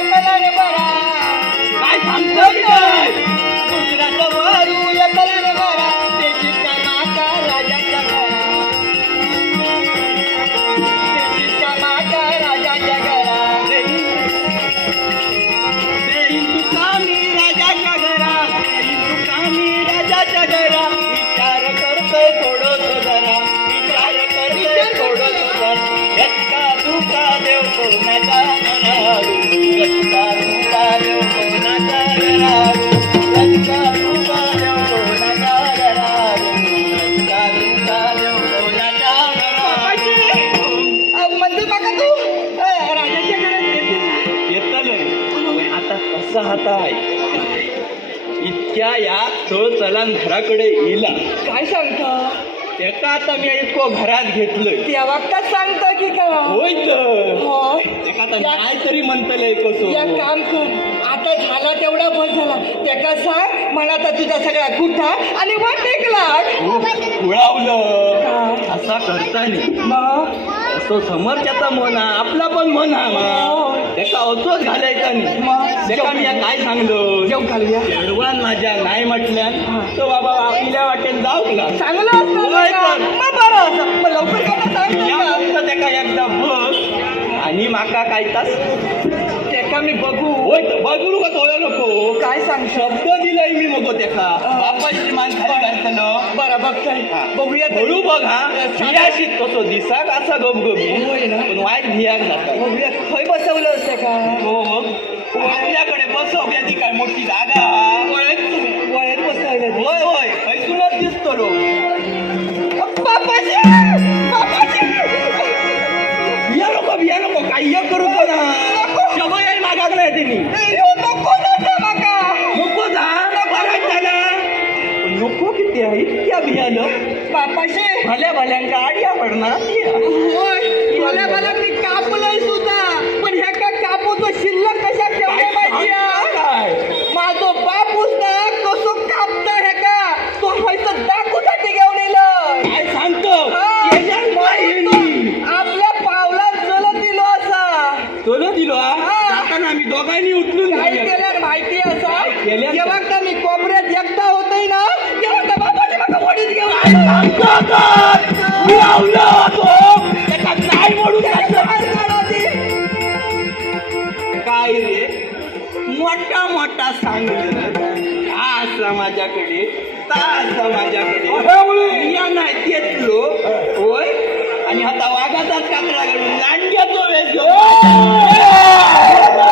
एकला रे बरा. काय सांगतोय काय? गुजरात वरू एकला रे बरा. देशीचा माता राजाच्या घरा. देशीचा माता राजाच्या घरा. देईन तुका मी राजाच्या घरात, देईन तुका मी राजाच्या घरात. विचार करतोय थोडं जरा, विचार करतोय थोडं जरा. गटका तुका देव कोणाचा घरारू, गटका तुका देव कोणाचा घरारू, गटका तुका देव कोणाचा घरारू, गटका तुका देव कोणाचा घरारू. म्हणजे बघा तू राजाच्या घरात येतलंय आता कसा हाता आहे इतक्या या थळ चलान घराकडे येला. काय सांगता त्याका आता मी इतको घरात घेतलंय. त्या वक्तात सांगता की का होय तर होय. त्याका आता काय तरी म्हणतलंय कसो. या काम कर आता झाला तेवढा बस झाला. त्याका सांग मला तर तुझा सगळा कुठा आणि वर टेकला उळावलं असा करताना मग तो समोरच्याचा मन हा आपला पण मन हा मग त्याका असोच घालायचा नाही. त्याका मी काय सांगलो जेव घालूया केडवान माझ्या नाही म्हटल्यान तो बाबा आपल्या वाटेन जाऊकला चांगलं असतं होय का? तर. मग बरं असं मग लवकर काय सांग या फक्त त्याका एकदा बघ आणि माका काय तास त्याका मी बघू होय तर बघू का तोय नको काय सांग शब्द दिलाय मी मगो त्याका बापाची मान खाली घालतलो. बरं बघताय बघूया तरी. हळू बघ हा भियाशीत कसो दिसाक असा गबगबी होय ना. पण वाईट भियाक जाता. बघूया खय बसवलं असतं का हो आपल्याकडे बसव यादी काय मोठी जागा वळेत बसवलं होय होय हैसूनच दिसतो रो. बापाजी बापाजी बिया नको काही एक करू पण शबय मागागलाय त्यांनी नको ना माका नको जा बराच झाला नको किती आहे इतक्या बियालं बापाशी भल्या भल्यांका आडिया पडणार होय मला मला मी कापलंय सुद्धा पण ह्या का कापू तो शिल्लक कशा ठेवले पाहिजे काय माझो बापूस ना कसो कापता ह्या का तो व्हायचं दाखवूसाठी घेऊन येलं काय सांगतो आपल्या पावलात चलत दिलो असा तुला दिलो जाताना आम्ही दोघांनी उचलून काय घेऊया. केल्यावर माहिती असा काय केल्यावर? जेव्हा का मी कोपऱ्यात एकटा होतोय ना तेव्हा का बापाची माका वडीत घेऊन काय सांगतो तर? मी लावलं तो त्याचा काय मोडून काय रे मोठा मोठा सांगलं असा माझ्याकडे तासा माझ्याकडे या नाही तेचलो होय आणि आता वाघाचाच काकडा घडून लांडग्याचो वेस घेऊन